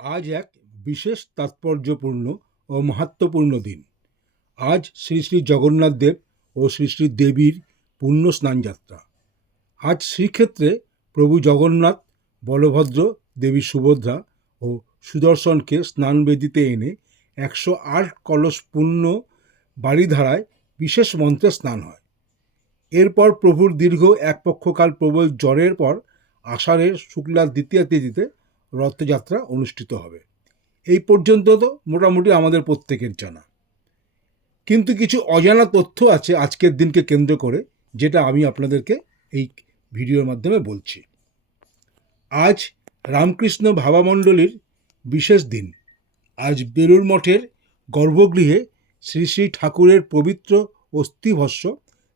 আজ এক বিশেষ তাৎপর্যপূর্ণ ও মাহাত্ম্যপূর্ণ দিন। আজ শ্রী শ্রী জগন্নাথ দেব ও শ্রী শ্রী দেবীর পুণ্য স্নানযাত্রা। আজ শ্রীক্ষেত্রে প্রভু জগন্নাথ, বলভদ্র, দেবী সুভদ্রা ও সুদর্শনকে স্নানবেদিতে এনে 108 কলস পূর্ণ বারিধারায় বিশেষ মন্ত্রে স্নান হয়। এরপর প্রভুর দীর্ঘ এক পক্ষকাল প্রবল জ্বরের পর আষাঢ়ের শুক্লা দ্বিতীয়া তিথিতে রথযাত্রা অনুষ্ঠিত হবে। এই পর্যন্ত তো মোটামুটি আমাদের প্রত্যেকের জানা, কিন্তু কিছু অজানা তথ্য আছে আজকের দিনকে কেন্দ্র করে, যেটা আমি আপনাদেরকে এই ভিডিওর মাধ্যমে বলছি। আজ রামকৃষ্ণ ভাবামণ্ডলীর বিশেষ দিন। আজ বেলুড় মঠের গর্ভগৃহে শ্রী শ্রী ঠাকুরের পবিত্র অস্থিভস্য,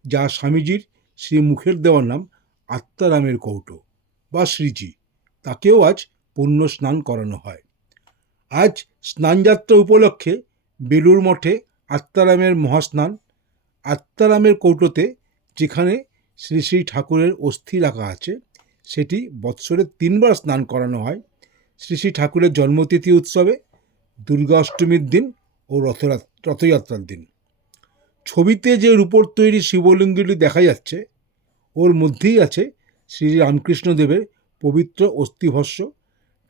যা স্বামীজির শ্রী মুখের দেওয়ার নাম আত্মারামের কৌটো বা শ্রীজি, তাকেও আজ পুণ্য স্নান করানো হয়। আজ স্নানযাত্রা উপলক্ষে বেলুড় মঠে আত্মারামের মহাস্নান। আত্মারামের কৌটোতে যেখানে শ্রী শ্রী ঠাকুরের অস্থি রাখা আছে, সেটি বৎসরে 3 বার স্নান করানো হয়। শ্রী শ্রী ঠাকুরের জন্মতিথি উৎসবে, দুর্গা অষ্টমীর দিন ও রথযাত্রার দিন। ছবিতে যে রূপোর তৈরি শিবলিঙ্গটি দেখা যাচ্ছে, ওর মধ্যেই আছে শ্রী রামকৃষ্ণ দেবের পবিত্র অস্থিভস্য।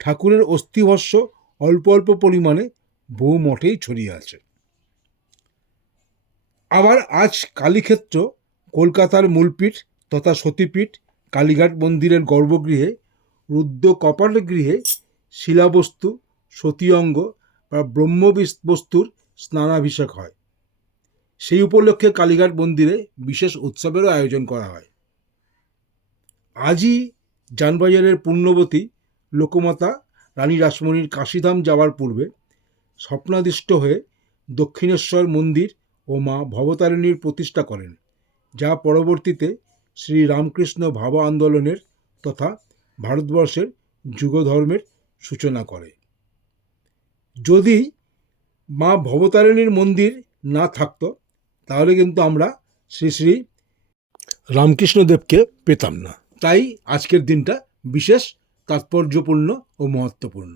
ঠাকুরের অস্থিভস্য অল্প অল্প পরিমাণে বহু মঠেই ছড়িয়ে আছে। আবার আজ কালীক্ষেত্র, কলকাতার মূলপীঠ তথা সতীপীঠ কালীঘাট মন্দিরের গর্ভগৃহে রুদ্র কপাট গৃহে শিলাবস্তু, সতী অঙ্গ বা ব্রহ্মবস্তুর স্নানাভিষেক হয়। সেই উপলক্ষে কালীঘাট মন্দিরে বিশেষ উৎসবেরও আয়োজন করা হয়। আজই জানবাজারের পুণ্যবতী লোকমাতা রানী রাসমণির কাশীধাম যাওয়ার পূর্বে স্বপ্নাদিষ্ট হয়ে দক্ষিণেশ্বর মন্দির ও মা ভবতারিণীর প্রতিষ্ঠা করেন, যা পরবর্তীতে শ্রী রামকৃষ্ণ ভাব আন্দোলনের তথা ভারতবর্ষের যুগধর্মের সূচনা করে। যদি মা ভবতারিণীর মন্দির না থাকতো, তাহলে কিন্তু আমরা শ্রী শ্রী রামকৃষ্ণদেবকে পেতাম না। তাই আজকের দিনটা বিশেষ তাৎপর্যপূর্ণ ও মহত্বপূর্ণ।